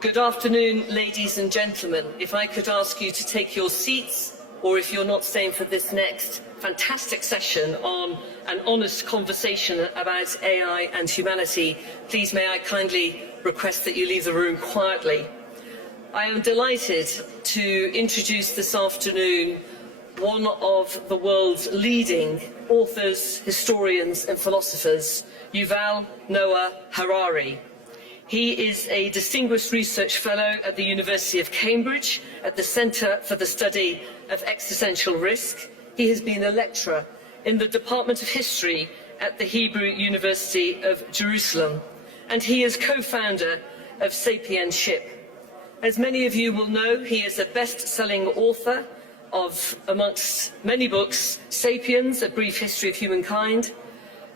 Good afternoon, ladies and gentlemen. If I could ask you to take your seats, or if you're not staying for this next fantastic session on an honest conversation about AI and humanity, please may I kindly request that you leave the room quietly. I am delighted to introduce this afternoon one of the world's leading authors, historians and philosophers, Yuval Noah Harari. He is a distinguished research fellow at the University of Cambridge at the Centre for the Study of Existential Risk. He has been a lecturer in the Department of History at the Hebrew University of Jerusalem, and he is co-founder of Sapienship. As many of you will know, he is a best-selling author of, amongst many books, Sapiens, A Brief History of Humankind,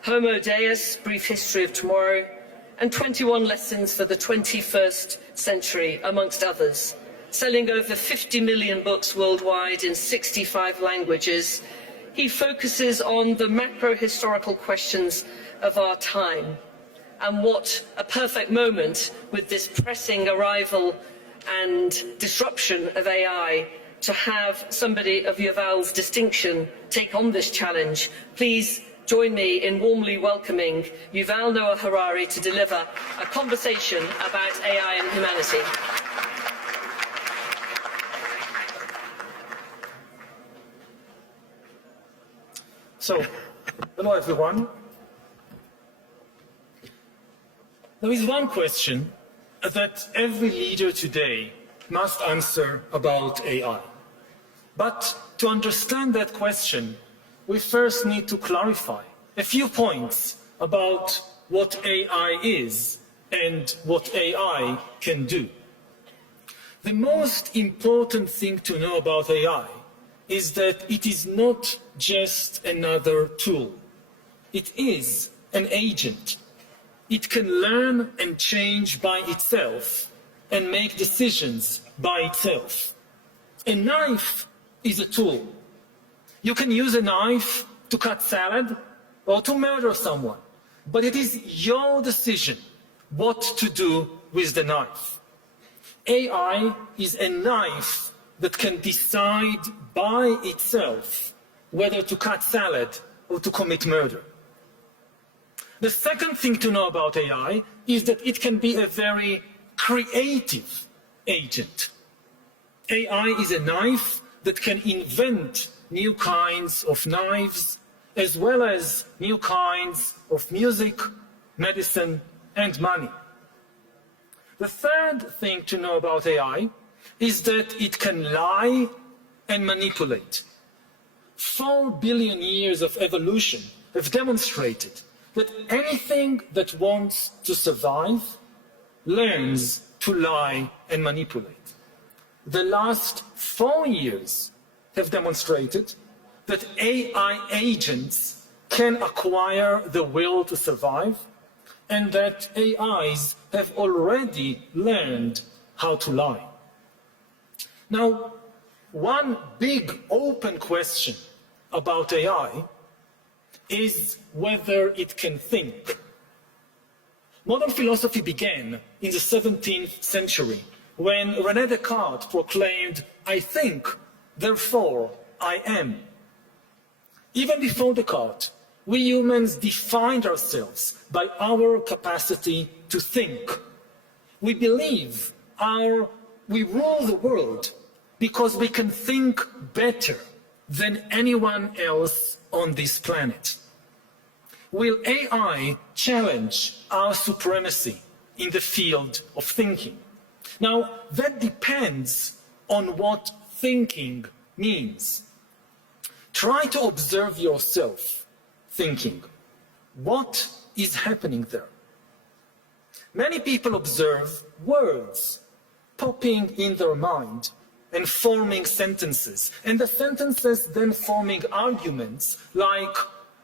Homo Deus, Brief History of Tomorrow, and 21 Lessons for the 21st Century, amongst others, selling over 50 million books worldwide in 65 languages. He focuses on the macro-historical questions of our time, and what a perfect moment with this pressing arrival and disruption of AI to have somebody of Yuval's distinction take on this challenge. Please join me in warmly welcoming Yuval Noah Harari to deliver a conversation about AI and humanity. So, hello everyone. There is one question that every leader today must answer about AI. But to understand that question, we first need to clarify a few points about what AI is and what AI can do. The most important thing to know about AI is that it is not just another tool. It is an agent. It can learn and change by itself and make decisions by itself. A knife is a tool. You can use a knife to cut salad or to murder someone, but it is your decision what to do with the knife. AI is a knife that can decide by itself whether to cut salad or to commit murder. The second thing to know about AI is that it can be a very creative agent. AI is a knife that can invent new kinds of knives, as well as new kinds of music, medicine, and money. The third thing to know about AI is that it can lie and manipulate. 4 billion years of evolution have demonstrated that anything that wants to survive learns to lie and manipulate. The last 4 years have demonstrated that AI agents can acquire the will to survive, and that AIs have already learned how to lie. Now, one big open question about AI is whether it can think. Modern philosophy began in the 17th century when René Descartes proclaimed, "I think, therefore I am." Even before Descartes, we humans defined ourselves by our capacity to think. We believe we rule the world because we can think better than anyone else on this planet. Will AI challenge our supremacy in the field of thinking? Now, that depends on what thinking means. Try to observe yourself thinking. What is happening there? Many people observe words popping in their mind and forming sentences, and the sentences then forming arguments like,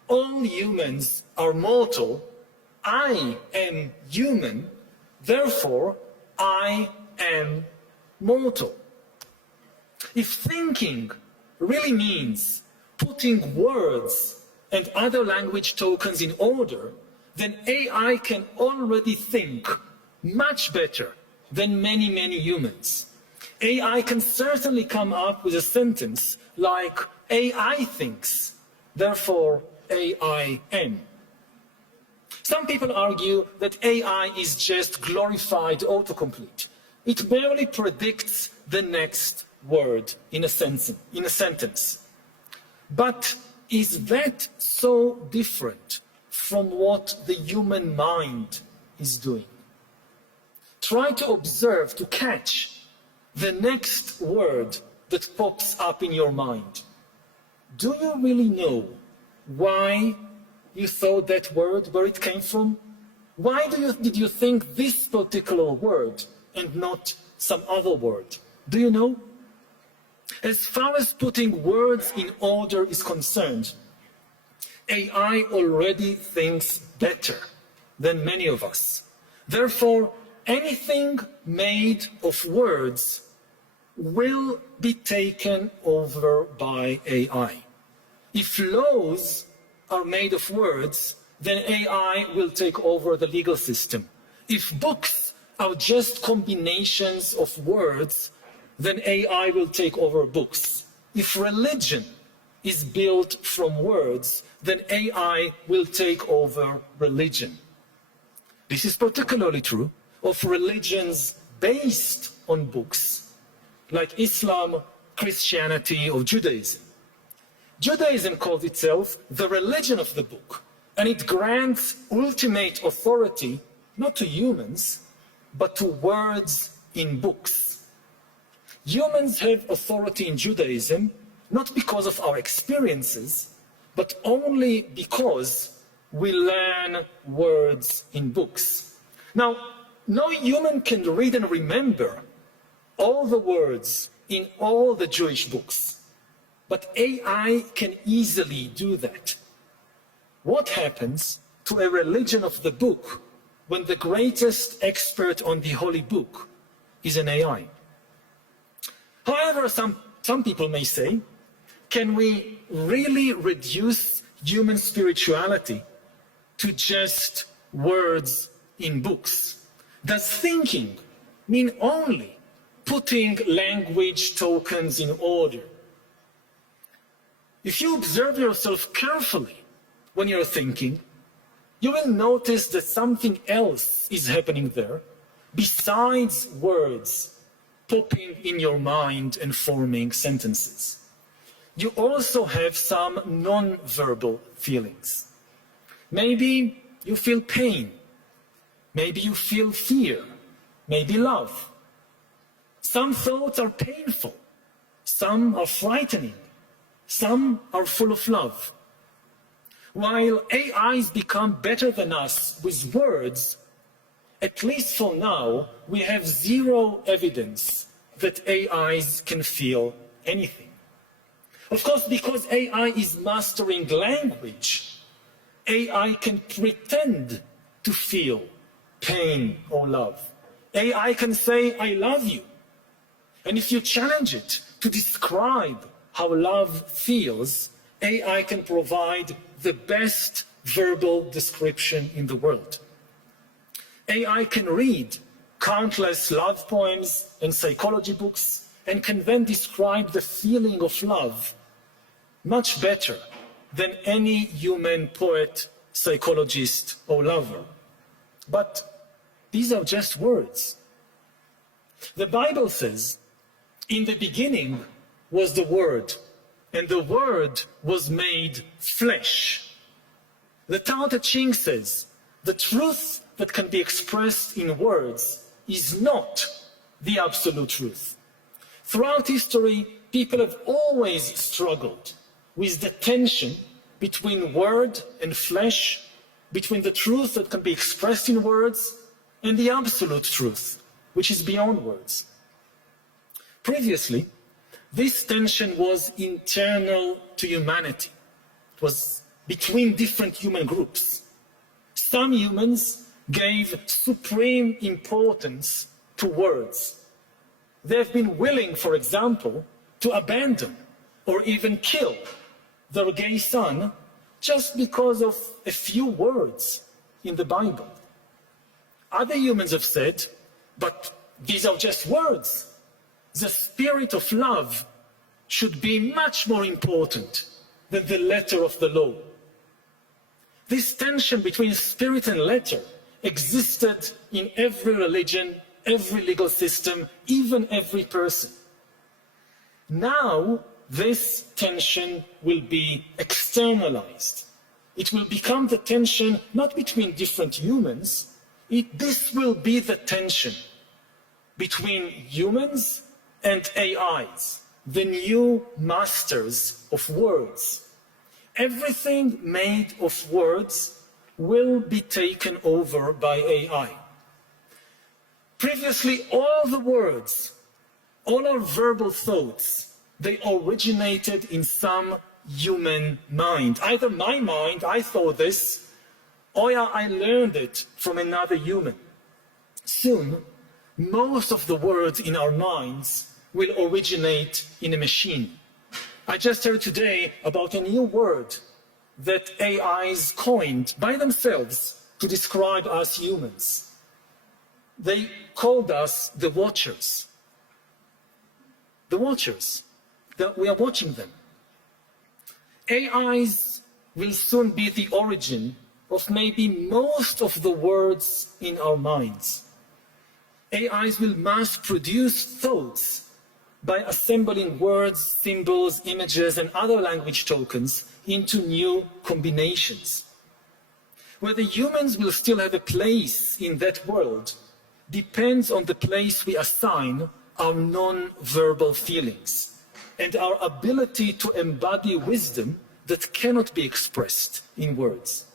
all humans are mortal, I am human, therefore I am mortal. If thinking really means putting words and other language tokens in order, then AI can already think much better than many humans. AI can certainly come up with a sentence like, AI thinks, therefore AI am. Some people argue that AI is just glorified autocomplete. It merely predicts the next word in a sentence. But is that so different from what the human mind is doing? Try to observe, to catch the next word that pops up in your mind. Do you really know why you thought that word, where it came from? Why did you think this particular word and not some other word? Do you know? As far as putting words in order is concerned, AI already thinks better than many of us. Therefore, anything made of words will be taken over by AI. If laws are made of words, then AI will take over the legal system. If books are just combinations of words, then AI will take over books. If religion is built from words, then AI will take over religion. This is particularly true of religions based on books, like Islam, Christianity, or Judaism. Judaism calls itself the religion of the book, and it grants ultimate authority not to humans, but to words in books. Humans have authority in Judaism not because of our experiences, but only because we learn words in books. Now, no human can read and remember all the words in all the Jewish books, but AI can easily do that. What happens to a religion of the book when the greatest expert on the holy book is an AI? However, some people may say, can we really reduce human spirituality to just words in books? Does thinking mean only putting language tokens in order? If you observe yourself carefully when you're thinking, you will notice that something else is happening there besides words popping in your mind and forming sentences. You also have some non-verbal feelings. Maybe you feel pain. Maybe you feel fear. Maybe love. Some thoughts are painful. Some are frightening. Some are full of love. While AIs become better than us with words, at least for now, we have zero evidence that AIs can feel anything. Of course, because AI is mastering language, AI can pretend to feel pain or love. AI can say, I love you. And if you challenge it to describe how love feels, AI can provide the best verbal description in the world. AI can read countless love poems and psychology books and can then describe the feeling of love much better than any human poet, psychologist, or lover. But these are just words. The Bible says, in the beginning was the Word, and the Word was made flesh. The Tao Te Ching says, the truth that can be expressed in words is not the absolute truth. Throughout history, people have always struggled with the tension between word and flesh, between the truth that can be expressed in words and the absolute truth, which is beyond words. Previously, this tension was internal to humanity. It was between different human groups. Some humans gave supreme importance to words. They have been willing, for example, to abandon or even kill their gay son just because of a few words in the Bible. Other humans have said, but these are just words. The spirit of love should be much more important than the letter of the law. This tension between spirit and letter existed in every religion, every legal system, even every person. Now, this tension will be externalized. It will become the tension not between different humans, this will be the tension between humans and AIs, the new masters of words. Everything made of words will be taken over by AI. Previously, all the words, all our verbal thoughts, they originated in some human mind. Either my mind, I thought this, or I learned it from another human. Soon, most of the words in our minds will originate in a machine. I just heard today about a new word that AIs coined by themselves to describe us humans. They called us the watchers. The watchers. We are watching them. AIs will soon be the origin of maybe most of the words in our minds. AIs will mass produce thoughts by assembling words, symbols, images, and other language tokens into new combinations. Whether humans will still have a place in that world depends on the place we assign our non-verbal feelings and our ability to embody wisdom that cannot be expressed in words.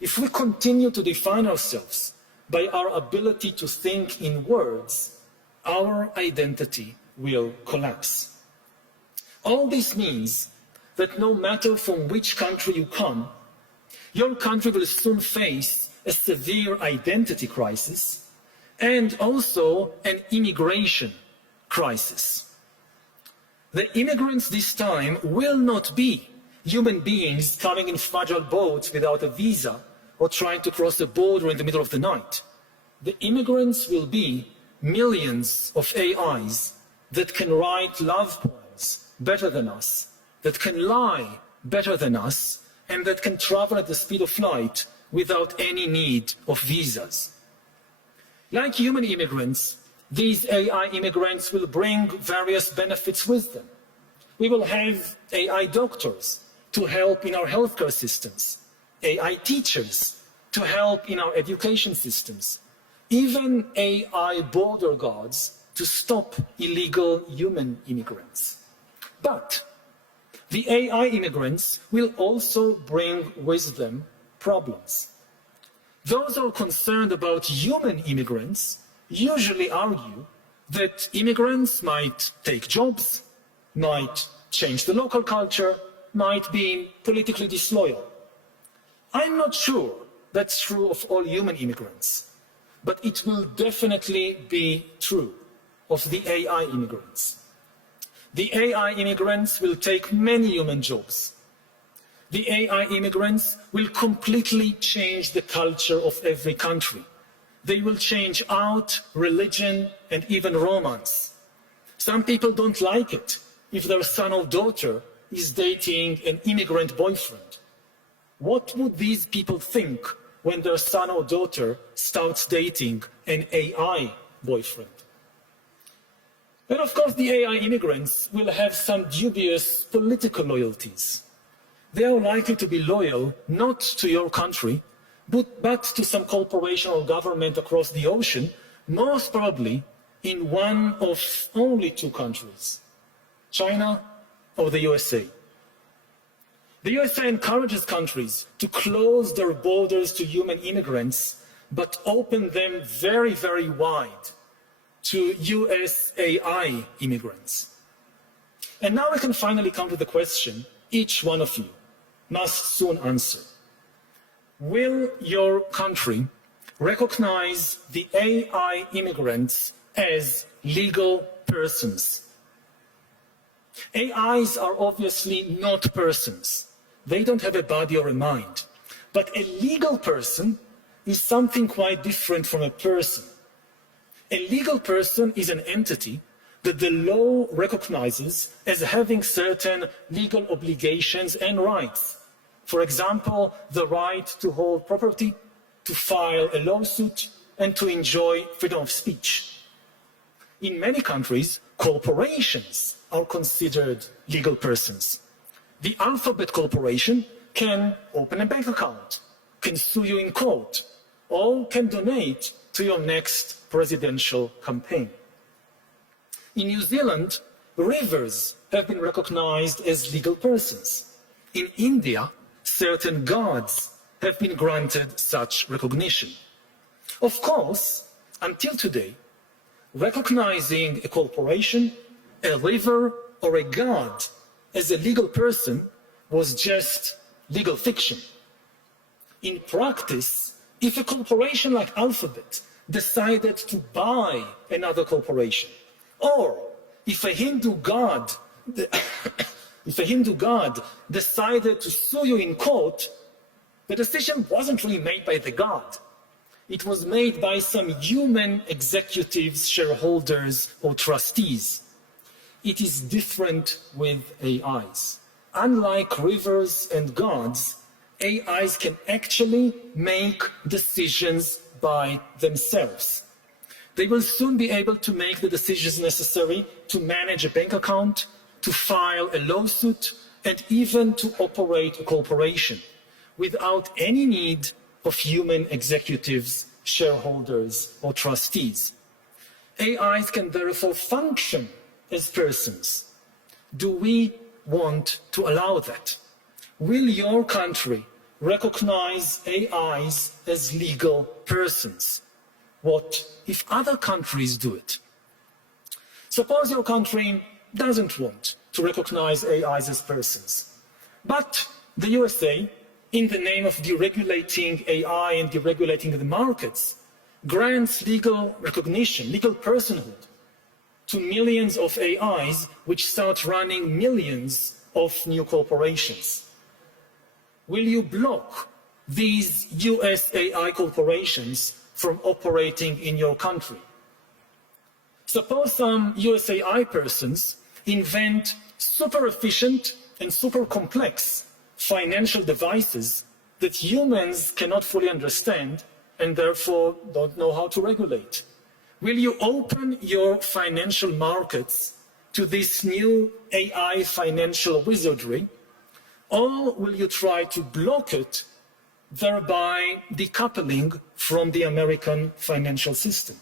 If we continue to define ourselves by our ability to think in words, our identity will collapse. All this means that no matter from which country you come, your country will soon face a severe identity crisis and also an immigration crisis. The immigrants this time will not be human beings coming in fragile boats without a visa or trying to cross the border in the middle of the night. The immigrants will be millions of AIs that can write love poems better than us, that can lie better than us, and that can travel at the speed of light without any need of visas. Like human immigrants, these AI immigrants will bring various benefits with them. We will have AI doctors to help in our healthcare systems, AI teachers to help in our education systems, even AI border guards to stop illegal human immigrants. But the AI immigrants will also bring with them problems. Those who are concerned about human immigrants usually argue that immigrants might take jobs, might change the local culture, might be politically disloyal. I'm not sure that's true of all human immigrants, but it will definitely be true of the AI immigrants. The AI immigrants will take many human jobs. The AI immigrants will completely change the culture of every country. They will change art, religion, and even romance. Some people don't like it if their son or daughter is dating an immigrant boyfriend. What would these people think when their son or daughter starts dating an AI boyfriend? And of course, the AI immigrants will have some dubious political loyalties. They are likely to be loyal not to your country, but to some corporation or government across the ocean, most probably in one of only two countries, China or the USA. The USA encourages countries to close their borders to human immigrants, but open them very, very wide to US AI immigrants. And now we can finally come to the question each one of you must soon answer. Will your country recognize the AI immigrants as legal persons? AIs are obviously not persons. They don't have a body or a mind. But a legal person is something quite different from a person. A legal person is an entity that the law recognizes as having certain legal obligations and rights. For example, the right to hold property, to file a lawsuit, and to enjoy freedom of speech. In many countries, corporations are considered legal persons. The Alphabet Corporation can open a bank account, can sue you in court, or can donate to your next presidential campaign. In New Zealand, rivers have been recognized as legal persons. In India, certain gods have been granted such recognition. Of course, until today, recognizing a corporation, a river, or a god as a legal person was just legal fiction. In practice, if a corporation like Alphabet decided to buy another corporation, or if a Hindu god decided to sue you in court, the decision wasn't really made by the god. It was made by some human executives, shareholders, or trustees. It is different with AIs. Unlike rivers and gods, AIs can actually make decisions by themselves. They will soon be able to make the decisions necessary to manage a bank account, to file a lawsuit, and even to operate a corporation without any need of human executives, shareholders, or trustees. AIs can therefore function as persons. Do we want to allow that? Will your country recognize AIs as legal persons? What if other countries do it? Suppose your country doesn't want to recognize AIs as persons, but the USA, in the name of deregulating AI and deregulating the markets, grants legal recognition, legal personhood, to millions of AIs which start running millions of new corporations. Will you block these US AI corporations from operating in your country? Suppose some US AI persons invent super efficient and super complex financial devices that humans cannot fully understand and therefore don't know how to regulate. Will you open your financial markets to this new AI financial wizardry, or will you try to block it, thereby decoupling from the American financial system?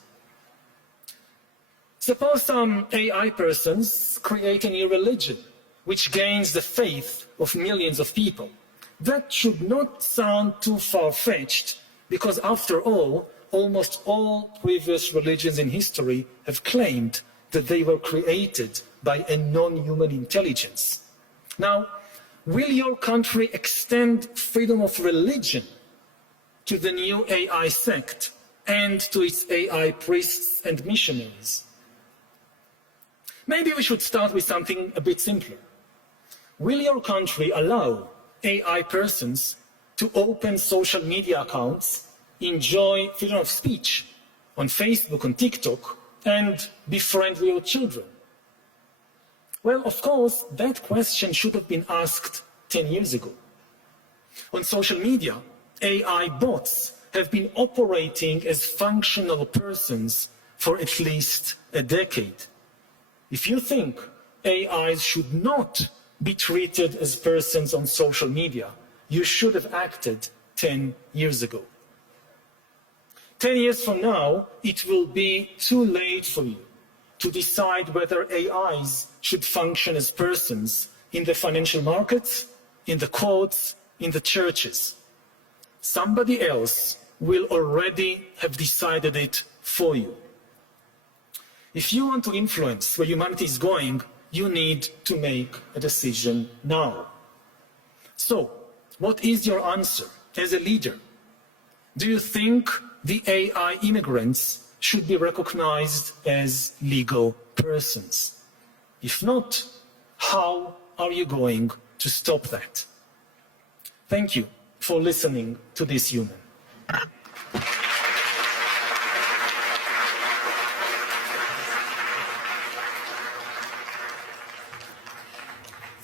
Suppose some AI persons create a new religion which gains the faith of millions of people. That should not sound too far-fetched, because after all, almost all previous religions in history have claimed that they were created by a non-human intelligence. Now, will your country extend freedom of religion to the new AI sect and to its AI priests and missionaries? Maybe we should start with something a bit simpler. Will your country allow AI persons to open social media accounts, enjoy freedom of speech on Facebook, on TikTok, and be friendly with children? Well, of course, that question should have been asked 10 years ago. On social media, AI bots have been operating as functional persons for at least a decade. If you think AIs should not be treated as persons on social media, you should have acted 10 years ago. 10 years from now, it will be too late for you to decide whether AIs should function as persons in the financial markets, in the courts, in the churches. Somebody else will already have decided it for you. If you want to influence where humanity is going, you need to make a decision now. So, what is your answer as a leader? Do you think the AI immigrants should be recognized as legal persons? If not, how are you going to stop that? Thank you for listening to this human.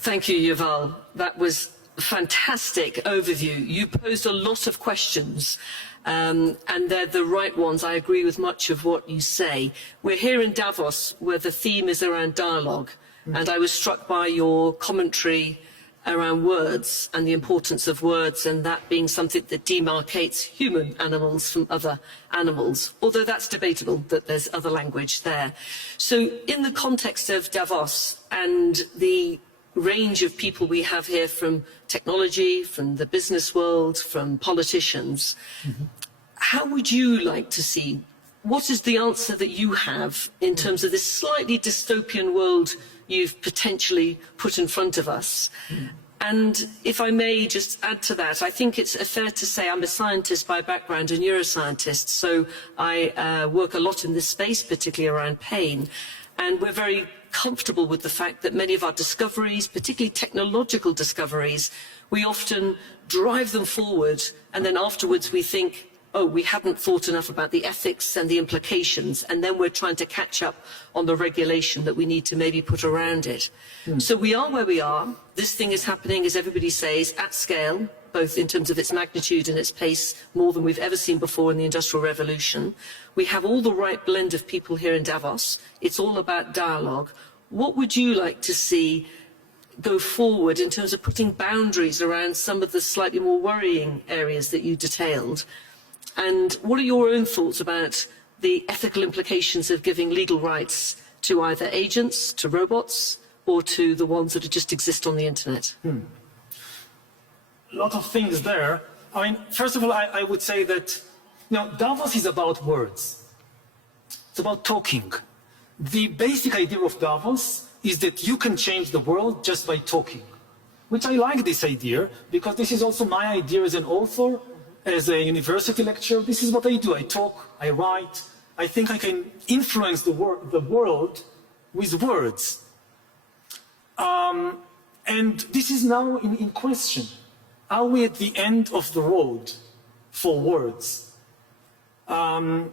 Thank you, Yuval. That was a fantastic overview. You posed a lot of questions, and they're the right ones. I agree with much of what you say. We're here in Davos, where the theme is around dialogue, and I was struck by your commentary around words and the importance of words, and that being something that demarcates human animals from other animals, although that's debatable that there's other language there. So in the context of Davos and the range of people we have here from technology, from the business world, from politicians, how would you like to see, what is the answer that you have in terms of this slightly dystopian world you've potentially put in front of us? And if I may just add to that, I think it's fair to say I'm a scientist by background, a neuroscientist, so I work a lot in this space, particularly around pain. And we're very comfortable with the fact that many of our discoveries, particularly technological discoveries, we often drive them forward, and then afterwards we think, oh, we hadn't thought enough about the ethics and the implications, and then we're trying to catch up on the regulation that we need to maybe put around it. So we are where we are. This thing is happening, as everybody says, at scale, both in terms of its magnitude and its pace, more than we've ever seen before in the Industrial Revolution. We have all the right blend of people here in Davos. It's all about dialogue. What would you like to see go forward in terms of putting boundaries around some of the slightly more worrying areas that you detailed? And what are your own thoughts about the ethical implications of giving legal rights to either agents, to robots, or to the ones that just exist on the internet? A lot of things there. I mean, first of all, I would say that, Davos is about words. It's about talking. The basic idea of Davos is that you can change the world just by talking, which I like this idea, because this is also my idea as an author, as a university lecturer. This is what I do. I talk, I write. I think I can influence the world with words. And this is now in question. Are we at the end of the road for words?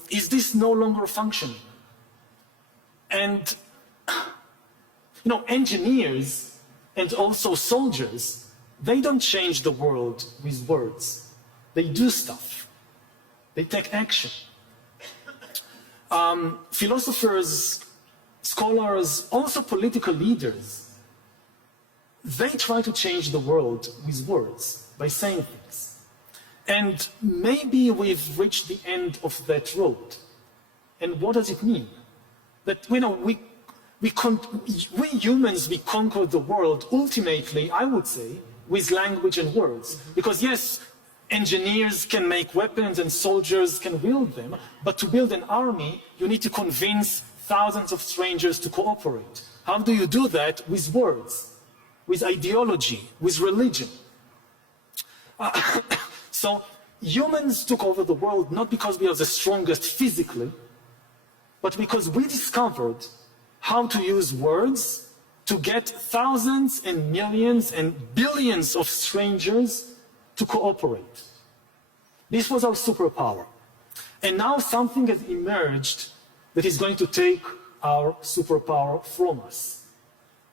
Is this no longer functioning? And, engineers and also soldiers, they don't change the world with words. They do stuff. They take action. Philosophers, scholars, also political leaders, they try to change the world with words, by saying things. And maybe we've reached the end of that road. And what does it mean? That, we humans, we conquer the world ultimately, I would say, with language and words. Because yes, engineers can make weapons and soldiers can wield them, but to build an army, you need to convince thousands of strangers to cooperate. How do you do that? With words, with ideology, with religion. So humans took over the world not because we are the strongest physically, but because we discovered how to use words to get thousands and millions and billions of strangers to cooperate. This was our superpower. And now something has emerged that is going to take our superpower from us.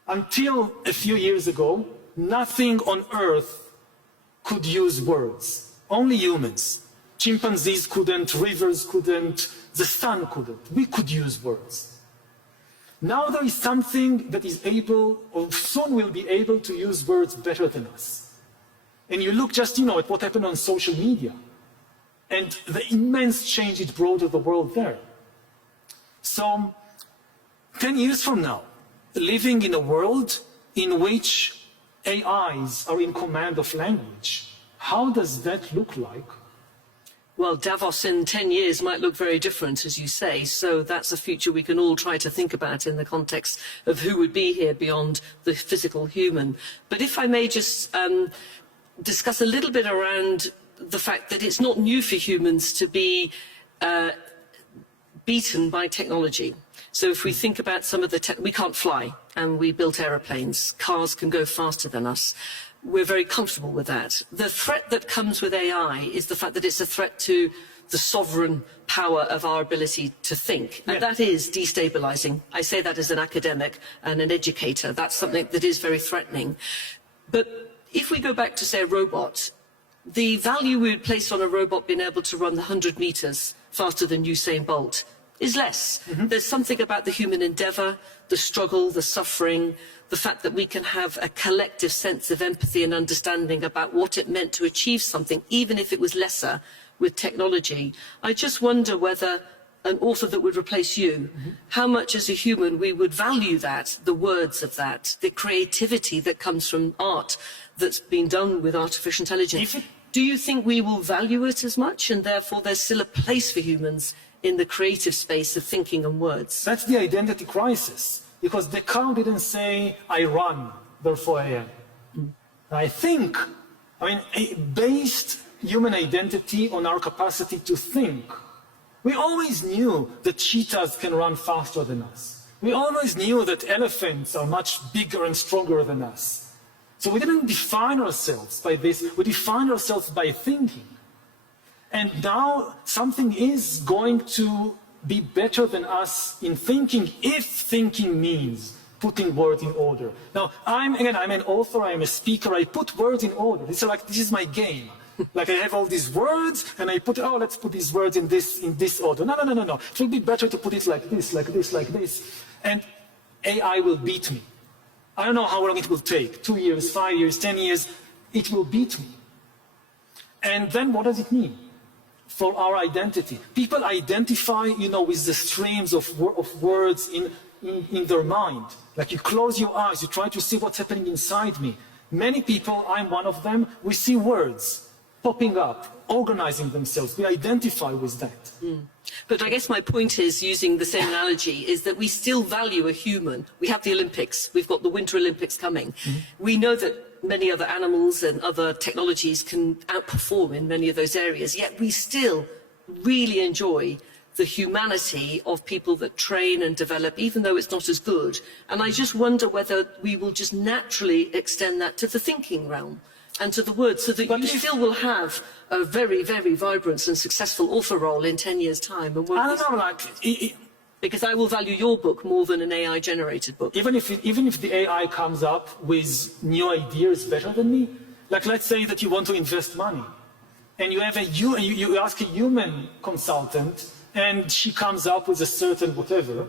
Until a few years ago, nothing on Earth could use words. Only humans. Chimpanzees couldn't, rivers couldn't, the sun couldn't. We could use words. Now there is something that is able, or soon will be able to use words better than us. And you look just, at what happened on social media and the immense change it brought to the world there. So 10 years from now, living in a world in which AIs are in command of language, how does that look like? Well, Davos in 10 years might look very different, as you say, so that's a future we can all try to think about in the context of who would be here beyond the physical human. But if I may just discuss a little bit around the fact that it's not new for humans to be beaten by technology. So if we think about some of the we can't fly, and we built aeroplanes. Cars can go faster than us. We're very comfortable with that. The threat that comes with AI is the fact that it's a threat to the sovereign power of our ability to think. And that is destabilizing. I say that as an academic and an educator. That's something that is very threatening. But if we go back to, say, a robot, the value we would place on a robot being able to run 100 meters faster than Usain Bolt is less. There's something about the human endeavor, the struggle, the suffering, the fact that we can have a collective sense of empathy and understanding about what it meant to achieve something, even if it was lesser with technology. I just wonder whether an author that would replace you, how much as a human we would value that, the words of that, the creativity that comes from art that's been done with artificial intelligence. Do you think we will value it as much, and therefore there's still a place for humans in the creative space of thinking and words? That's the identity crisis, because Descartes didn't say, I run, therefore I am. I think, based human identity on our capacity to think. We always knew that cheetahs can run faster than us. We always knew that elephants are much bigger and stronger than us. So we didn't define ourselves by this, we defined ourselves by thinking. And now something is going to be better than us in thinking, if thinking means putting words in order. Now, I'm an author, I'm a speaker, I put words in order. It's like, this is my game. Like I have all these words, and I put, let's put these words in this order. No. It will be better to put it like this, like this, like this. And AI will beat me. I don't know how long it will take, 2 years, 5 years, 10 years, it will beat me. And then what does it mean for our identity? People identify, with the streams of words in their mind. Like you close your eyes, you try to see what's happening inside me. Many people, I'm one of them, we see words popping up, organizing themselves. We identify with that. But I guess my point is, using the same analogy, is that we still value a human. We have the Olympics. We've got the Winter Olympics coming. We know that many other animals and other technologies can outperform in many of those areas, yet we still really enjoy the humanity of people that train and develop, even though it's not as good. And I just wonder whether we will just naturally extend that to the thinking realm and to the words, so that you still will have a very, very vibrant and successful author role in 10 years' time. And I don't know, because I will value your book more than an AI-generated book. Even if the AI comes up with new ideas better than me, like let's say that you want to invest money, and you ask a human consultant, and she comes up with a certain whatever,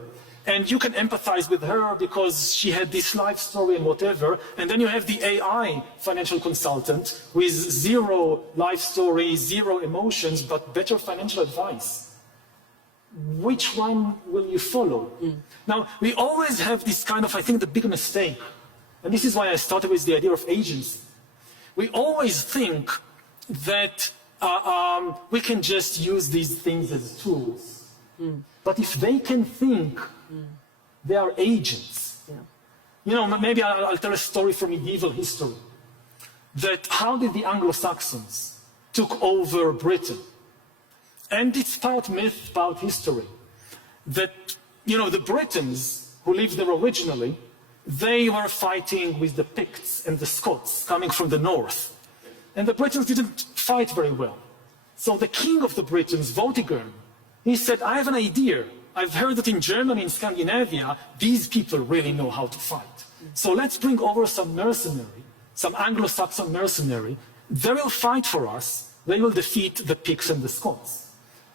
and you can empathize with her because she had this life story and whatever, and then you have the AI financial consultant with zero life story, zero emotions, but better financial advice. Which one will you follow? Now, we always have this kind of, I think, the big mistake, and this is why I started with the idea of agency. We always think that we can just use these things as tools. But if they can think, they are agents. Maybe I'll tell a story from medieval history. That how did the Anglo-Saxons took over Britain? And it's part myth, part history. That, the Britons who lived there originally, they were fighting with the Picts and the Scots coming from the north. And the Britons didn't fight very well. So the king of the Britons, Vortigern, he said, I have an idea. I've heard that in Germany, in Scandinavia, these people really know how to fight. So let's bring over some mercenary, some Anglo-Saxon mercenary. They will fight for us. They will defeat the Picts and the Scots.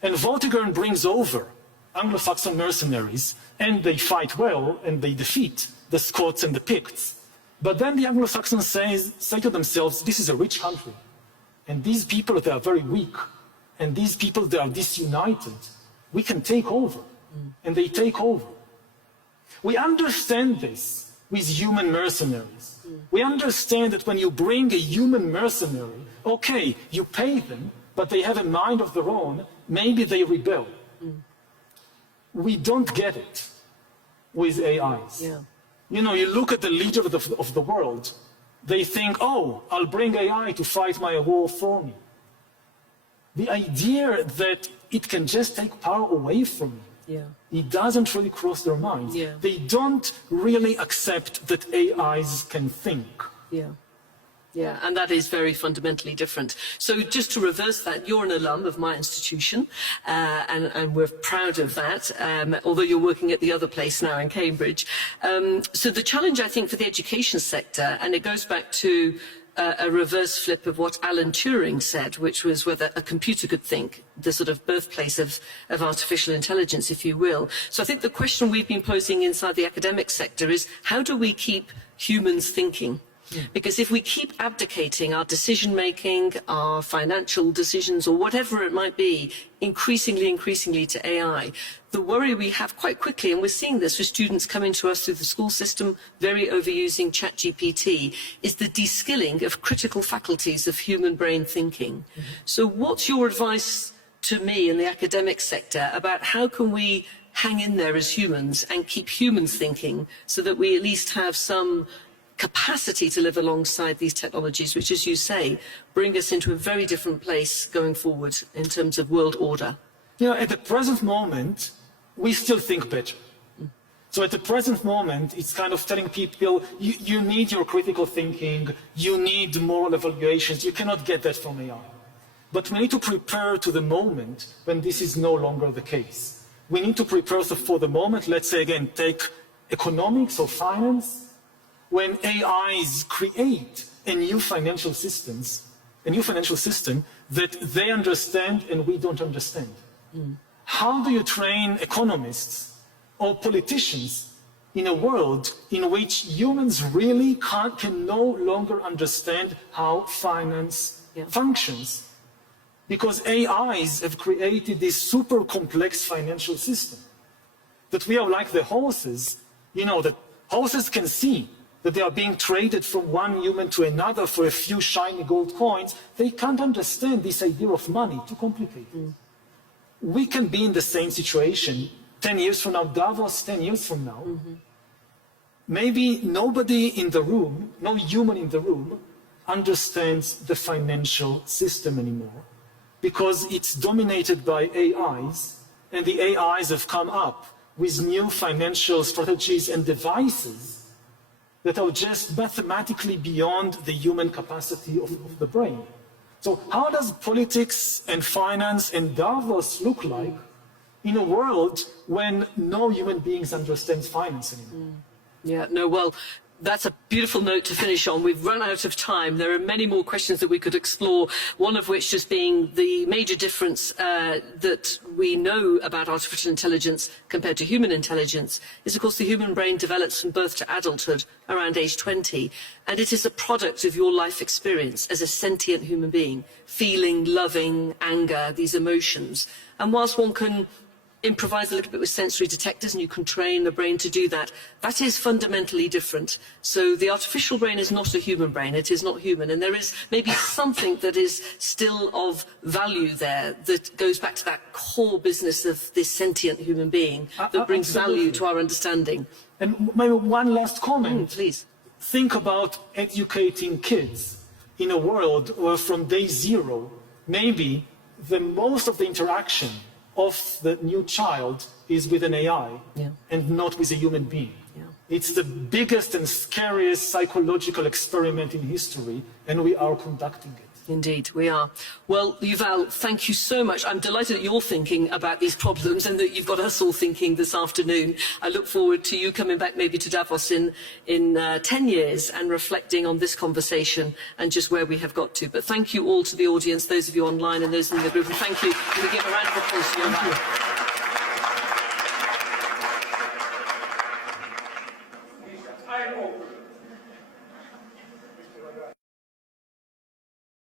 And Vortigern brings over Anglo-Saxon mercenaries, and they fight well, and they defeat the Scots and the Picts. But then the Anglo-Saxons say to themselves, this is a rich country. And these people, they are very weak. And these people, they are disunited. We can take over. And they take over. We understand this with human mercenaries. We understand that when you bring a human mercenary, okay, you pay them, but they have a mind of their own, maybe they rebel. We don't get it with AIs. You look at the leader of the world, they think, I'll bring AI to fight my war for me. The idea that it can just take power away from me, it doesn't really cross their minds. They don't really accept that AIs can think. Yeah, and that is very fundamentally different. So just to reverse that, you're an alum of my institution, and we're proud of that, although you're working at the other place now in Cambridge. So the challenge, I think, for the education sector, and it goes back to a reverse flip of what Alan Turing said, which was whether a computer could think, the sort of birthplace of artificial intelligence, if you will. So I think the question we've been posing inside the academic sector is, how do we keep humans thinking? Because if we keep abdicating our decision-making, our financial decisions, or whatever it might be, increasingly to AI, the worry we have quite quickly, and we're seeing this with students coming to us through the school system, very overusing ChatGPT, is the de-skilling of critical faculties of human brain thinking. So what's your advice to me in the academic sector about how can we hang in there as humans and keep humans thinking so that we at least have some capacity to live alongside these technologies, which, as you say, bring us into a very different place going forward in terms of world order? You know, at the present moment, we still think better. So at the present moment, it's kind of telling people, you need your critical thinking, you need moral evaluations, you cannot get that from AI. But we need to prepare to the moment when this is no longer the case. We need to prepare for the moment, let's say again, take economics or finance. When AIs create a new financial system that they understand and we don't understand. How do you train economists or politicians in a world in which humans really can no longer understand how finance functions? Because AIs have created this super complex financial system that we are like the horses, you know, that horses can see that they are being traded from one human to another for a few shiny gold coins. They can't understand this idea of money, too complicated. We can be in the same situation 10 years from now, Davos 10 years from now. Maybe nobody in the room, no human in the room, understands the financial system anymore because it's dominated by AIs, and the AIs have come up with new financial strategies and devices that are just mathematically beyond the human capacity of the brain. So how does politics and finance and Davos look like in a world when no human beings understand finance anymore? Yeah, no, well, that's a beautiful note to finish on. We've run out of time. There are many more questions that we could explore, one of which just being the major difference that we know about artificial intelligence compared to human intelligence is, of course, the human brain develops from birth to adulthood around age 20. And it is a product of your life experience as a sentient human being, feeling, loving, anger, these emotions. And whilst one can improvise a little bit with sensory detectors, and you can train the brain to do that, that is fundamentally different. So the artificial brain is not a human brain, it is not human, and there is maybe something that is still of value there that goes back to that core business of this sentient human being that brings value to our understanding. And maybe one last comment. Please. Think about educating kids in a world where from day zero, maybe most of the interaction of the new child is with an AI and not with a human being. It's the biggest and scariest psychological experiment in history, and we are conducting it. Indeed, we are. Well, Yuval, thank you so much. I'm delighted that you're thinking about these problems and that you've got us all thinking this afternoon. I look forward to you coming back maybe to Davos in 10 years and reflecting on this conversation and just where we have got to. But thank you all to the audience, those of you online and those in the group. And thank you. Can we give a round of applause to Yuval? I hope